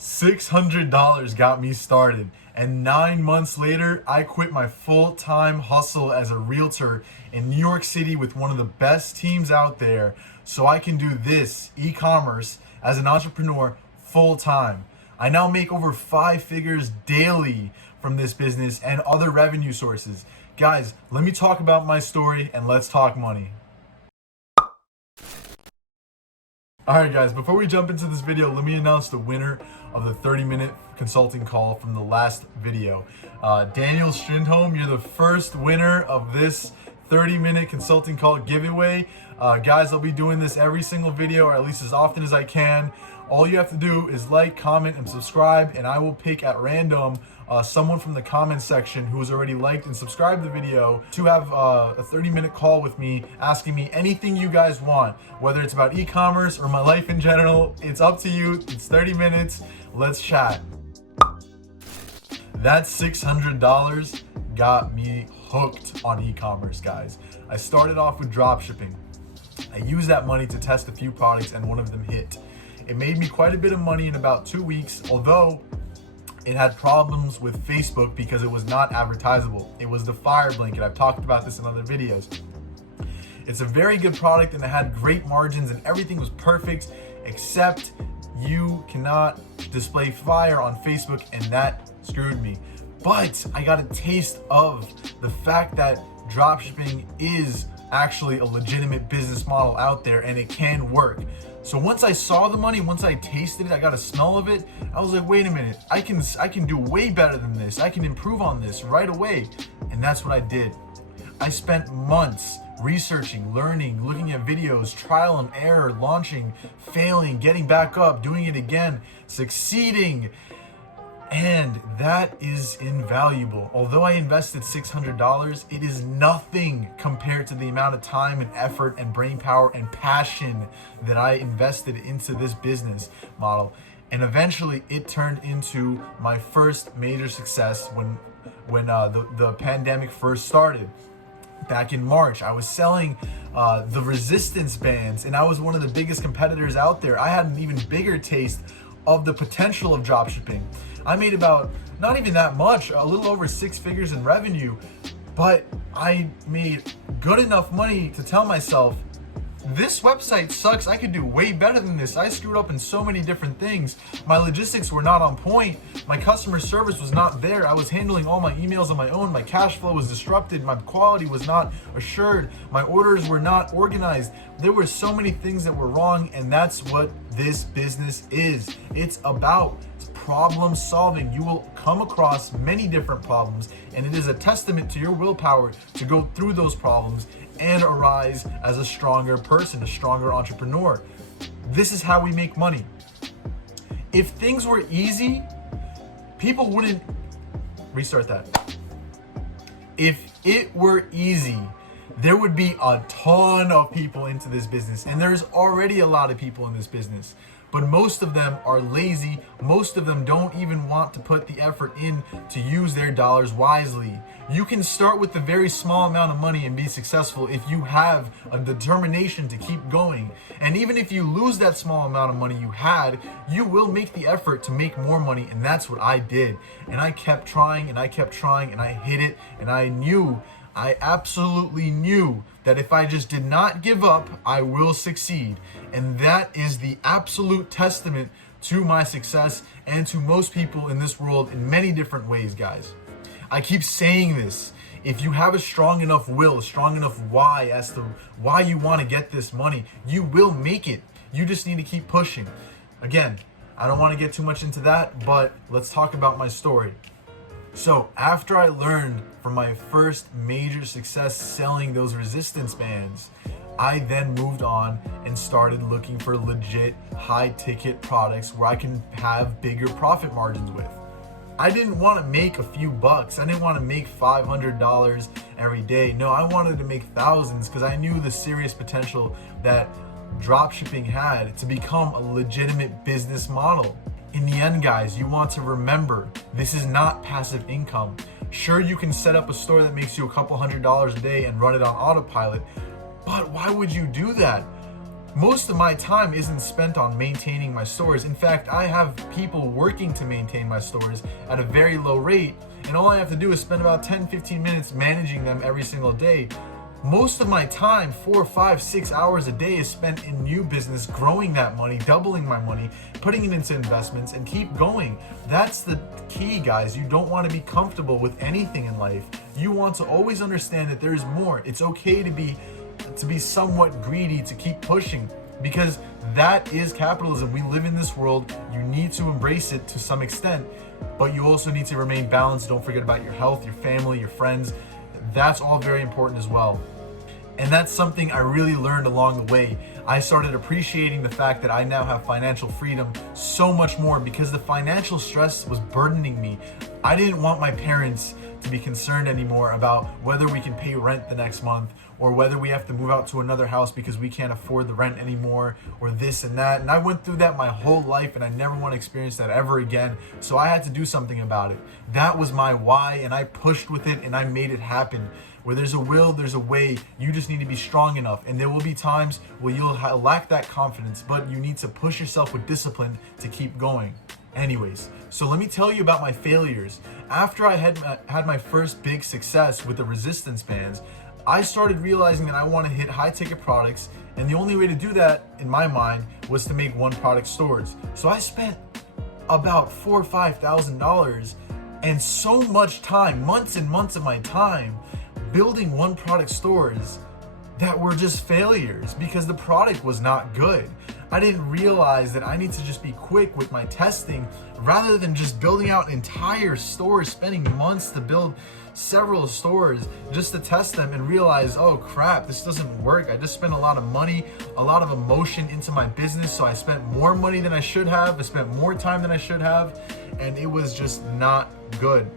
$600 got me started, and 9 months later, I quit my full-time hustle as a realtor in New York City with one of the best teams out there so I can do this, e-commerce, as an entrepreneur full-time. I now make over 5 figures daily from this business and other revenue sources. Guys, let me talk about my story and let's talk money. Alright guys, before we jump into this video, let me announce the winner of the 30-minute consulting call from the last video. Daniel Strindholm, you're the first winner of this 30-minute consulting call giveaway. Guys, I'll be doing this every single video, or at least as often as I can. All you have to do is like, comment, and subscribe, and I will pick at random someone from the comment section who has already liked and subscribed the video to have a 30-minute call with me, asking me anything you guys want, whether it's about e-commerce or my life in general. It's up to you. It's 30 minutes. Let's chat. That $600 got me hooked on e-commerce, guys. I started off with dropshipping. I used that money to test a few products, and one of them hit. It made me quite a bit of money in about 2 weeks, although it had problems with Facebook because it was not advertisable. It was the fire blanket. I've talked about this in other videos. It's a very good product and it had great margins and everything was perfect, except you cannot display fire on Facebook, and that screwed me. But I got a taste of the fact that dropshipping is actually a legitimate business model out there and it can work. So once I saw the money, once I tasted it, I got a smell of it, I was like, wait a minute, I can do way better than this. I can improve on this right away. And that's what I did. I spent months researching, learning, looking at videos, trial and error, launching, failing, getting back up, doing it again, succeeding. And that is invaluable. Although I invested $600, it is nothing compared to the amount of time and effort and brain power and passion that I invested into this business model. And eventually it turned into my first major success when the pandemic first started. Back in March, I was selling the resistance bands, and I was one of the biggest competitors out there. I had an even bigger taste of the potential of dropshipping. I made about, not even that much, a little over 6 figures in revenue, but I made good enough money to tell myself, this website sucks, I could do way better than this. I screwed up in so many different things. My logistics were not on point. My customer service was not there. I was handling all my emails on my own. My cash flow was disrupted. My quality was not assured. My orders were not organized. There were so many things that were wrong, and that's what this business is. It's about problem solving. You will come across many different problems, and it is a testament to your willpower to go through those problems and arise as a stronger person, a stronger entrepreneur. This is how we make money. If things were easy, people wouldn't restart that. If it were easy, there would be a ton of people into this business, and there's already a lot of people in this business. But most of them are lazy. Most of them don't even want to put the effort in to use their dollars wisely. You can start with a very small amount of money and be successful if you have a determination to keep going. And even if you lose that small amount of money you had, you will make the effort to make more money. And that's what I did. And I kept trying and I kept trying and I hit it. And I absolutely knew that if I just did not give up, I will succeed. And that is the absolute testament to my success and to most people in this world in many different ways, guys. I keep saying this. If you have a strong enough will, a strong enough why as to why you want to get this money, you will make it. You just need to keep pushing. Again, I don't want to get too much into that, but let's talk about my story. So after I learned from my first major success selling those resistance bands, I then moved on and started looking for legit high ticket products where I can have bigger profit margins with. I didn't want to make a few bucks. I didn't want to make $500 every day. No, I wanted to make thousands because I knew the serious potential that dropshipping had to become a legitimate business model. In the end, guys, you want to remember, this is not passive income. Sure, you can set up a store that makes you a couple $100s a day and run it on autopilot, but why would you do that? most of my time isn't spent on maintaining my stores. In fact, I have people working to maintain my stores at a very low rate, and all I have to do is spend about 10-15 minutes managing them every single day. Most of my time, 4, 5, 6 hours a day, is spent in new business, growing that money, doubling my money, putting it into investments, and keep going. That's the key, guys. You don't want to be comfortable with anything in life. You want to always understand that there's more. It's okay to be somewhat greedy, to keep pushing, because that is capitalism. We live in this world. You need to embrace it to some extent, but you also need to remain balanced. Don't forget about your health, your family, your friends. That's all very important as well. And that's something I really learned along the way. I started appreciating the fact that I now have financial freedom so much more, because the financial stress was burdening me. I didn't want my parents to be concerned anymore about whether we can pay rent the next month, or whether we have to move out to another house because we can't afford the rent anymore, or this and that. And I went through that my whole life, and I never want to experience that ever again. So I had to do something about it. That was my why, and I pushed with it, and I made it happen. Where there's a will, there's a way. You just need to be strong enough. And there will be times where you'll lack that confidence, but you need to push yourself with discipline to keep going. Anyways, so let me tell you about my failures. After I had my first big success with the resistance bands, I started realizing that I want to hit high ticket products, and the only way to do that in my mind was to make one product stores. So I spent about $4,000 or $5,000 and so much time, months and months of my time, building one product stores that were just failures because the product was not good. I didn't realize that I need to just be quick with my testing rather than just building out entire stores, spending months to build several stores just to test them and realize, oh crap, this doesn't work. I just spent a lot of money, a lot of emotion into my business, so I spent more money than I should have, I spent more time than I should have, and it was just not good.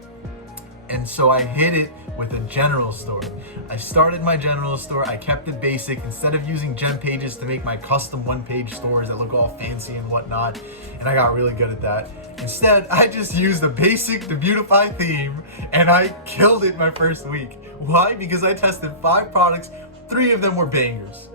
And so I hit it with a general store. I started my general store. I kept it basic instead of using gem pages to make my custom one-page stores that look all fancy and whatnot. And I got really good at that. Instead, I just used a basic to beautify theme, and I killed it my first week. Why? Because I tested 5 products. 3 of them were bangers.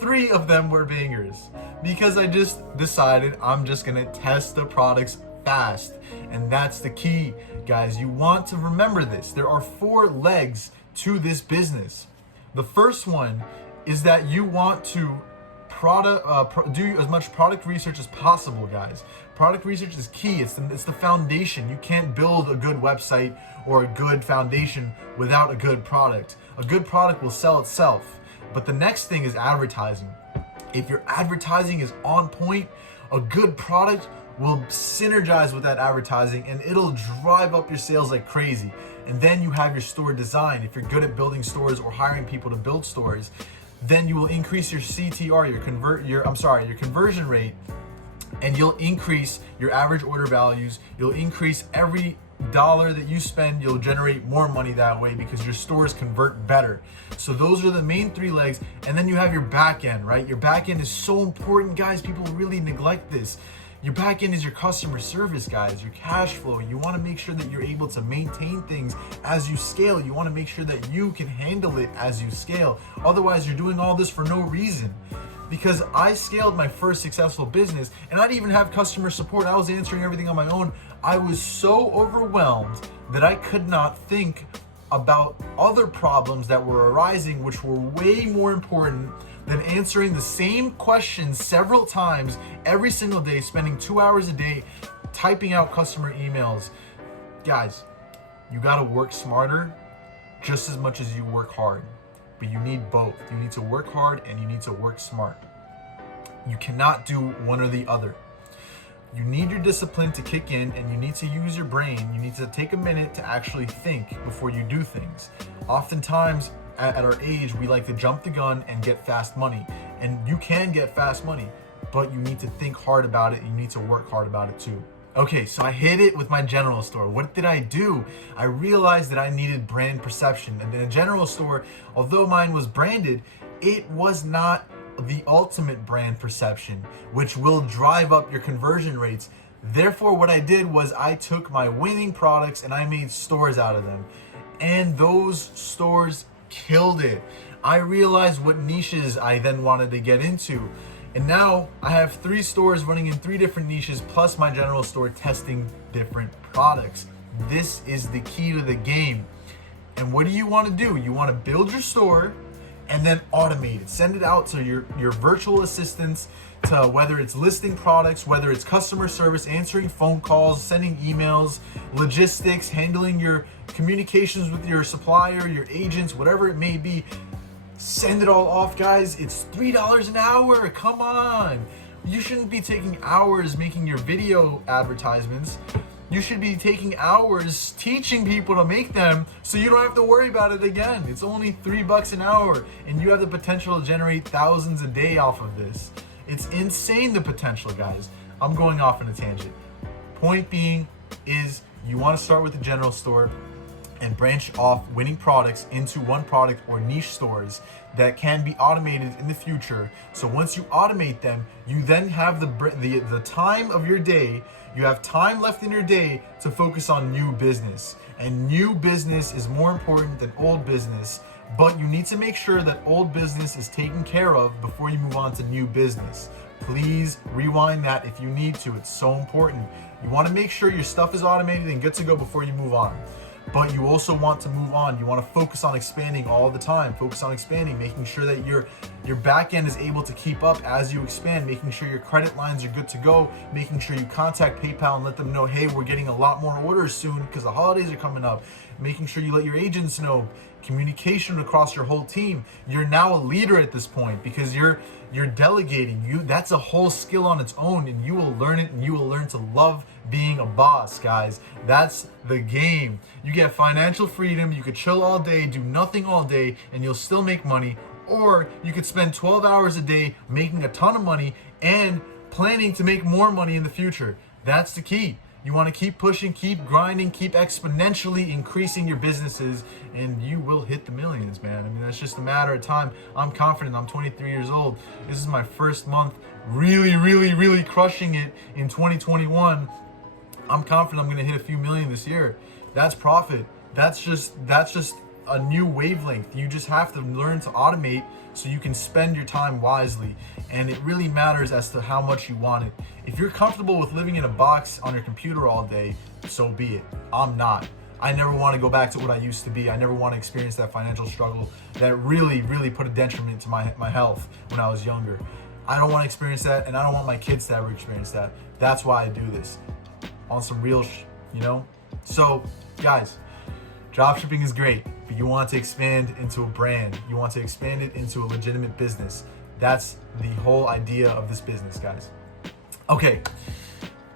3 of them were bangers. Because I just decided I'm just gonna test the products fast. And that's the key, guys. You want to remember this. There are 4 legs to this business. The first one is that you want to do as much product research as possible, guys. Product research is key. It's the foundation. You can't build a good website or a good foundation without a good product. A good product will sell itself. But the next thing is advertising. If your advertising is on point, a good product will synergize with that advertising, and it'll drive up your sales like crazy. And then you have your store design. If you're good at building stores or hiring people to build stores, then you will increase your CTR, your conversion rate, and you'll increase your average order values. You'll increase every dollar that you spend, you'll generate more money that way because your stores convert better. So those are the main 3 legs. And then you have your back end, right? Your back end is so important, guys. People really neglect this. Your back end is your customer service, guys, your cash flow. You want to make sure that you're able to maintain things as you scale. You want to make sure that you can handle it as you scale. Otherwise, you're doing all this for no reason. Because I scaled my first successful business, and I didn't even have customer support. I was answering everything on my own. I was so overwhelmed that I could not think about other problems that were arising, which were way more important than answering the same questions several times every single day, spending 2 hours a day typing out customer emails. Guys, you gotta work smarter just as much as you work hard, but you need both. You need to work hard and you need to work smart. You cannot do one or the other. You need your discipline to kick in, and you need to use your brain. You need to take a minute to actually think before you do things. Oftentimes, at our age, we like to jump the gun and get fast money. And you can get fast money, but you need to think hard about it. And you need to work hard about it too. Okay, so I hit it with my general store. What did I do? I realized that I needed brand perception. And in a general store, although mine was branded, it was not the ultimate brand perception, which will drive up your conversion rates. Therefore, what I did was I took my winning products and I made stores out of them. And those stores killed it. I realized what niches I then wanted to get into. And now I have 3 stores running in 3 different niches, plus my general store testing different products. This is the key to the game. And what do you want to do? You want to build your store and then automate it. Send it out to your virtual assistants, to whether it's listing products, whether it's customer service, answering phone calls, sending emails, logistics, handling your communications with your supplier, your agents, whatever it may be. Send it all off, guys. It's $3 an hour. Come on. You shouldn't be taking hours making your video advertisements. You should be taking hours teaching people to make them so you don't have to worry about it again. It's only $3 an hour and you have the potential to generate thousands a day off of this. It's insane, the potential, guys. I'm going off on a tangent. Point being is you want to start with the general store and branch off winning products into one product or niche stores that can be automated in the future. So once you automate them, you then have the time of your day. You have time left in your day to focus on new business. And new business is more important than old business, but you need to make sure that old business is taken care of before you move on to new business. Please rewind that if you need to. It's so important. You want to make sure your stuff is automated and good to go before you move on. But you also want to move on. You want to focus on expanding all the time. Focus on expanding, making sure that your back end is able to keep up as you expand, making sure your credit lines are good to go, making sure you contact PayPal and let them know, hey, we're getting a lot more orders soon because the holidays are coming up. Making sure you let your agents know, communication across your whole team. You're now a leader at this point because you're delegating. That's a whole skill on its own, and you will learn it, and you will learn to love being a boss, guys. That's the game. You get financial freedom. You could chill all day, do nothing all day, and you'll still make money. Or you could spend 12 hours a day making a ton of money and planning to make more money in the future. That's the key. You want to keep pushing, keep grinding, keep exponentially increasing your businesses, and you will hit the millions, man. I mean, that's just a matter of time. I'm confident. I'm 23 years old. This is my first month really crushing it in 2021. I'm confident I'm going to hit a few million this year. That's profit. That's just a new wavelength. You just have to learn to automate so you can spend your time wisely. And it really matters as to how much you want it. If you're comfortable with living in a box on your computer all day, so be it. I'm not. I never want to go back to what I used to be. I never want to experience that financial struggle that really put a detriment to my health when I was younger. I don't want to experience that, and I don't want my kids to ever experience that. That's why I do this. On some real So, guys, dropshipping is great, but you want to expand into a brand. You want to expand it into a legitimate business. That's the whole idea of this business, guys. Okay,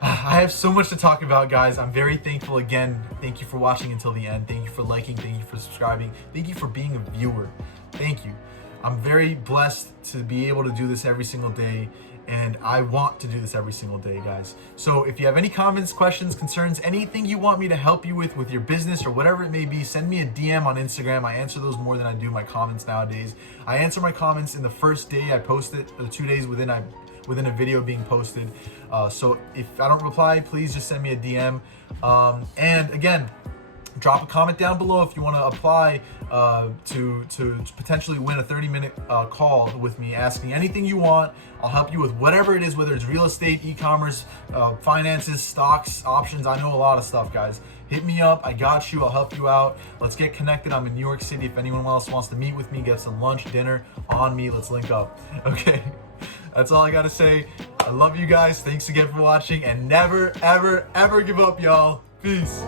I have so much to talk about, guys. I'm very thankful again. Thank you for watching until the end. Thank you for liking. Thank you for subscribing. Thank you for being a viewer. Thank you. I'm very blessed to be able to do this every single day. And I want to do this every single day, guys. So if you have any comments, questions, concerns, anything you want me to help you with your business or whatever it may be, send me a DM on Instagram. I answer those more than I do my comments nowadays. I answer my comments in the first day I post it, or 2 days within a video being posted. So if I don't reply, please just send me a DM. And again, drop a comment down below if you want to apply to potentially win a 30-minute call with me, asking anything you want. I'll help you with whatever it is, whether it's real estate, e-commerce, finances, stocks, options. I know a lot of stuff, guys. Hit me up. I got you. I'll help you out. Let's get connected. I'm in New York City. If anyone else wants to meet with me, get some lunch, dinner on me. Let's link up. Okay. That's all I got to say. I love you guys. Thanks again for watching, and never, ever, ever give up, y'all. Peace.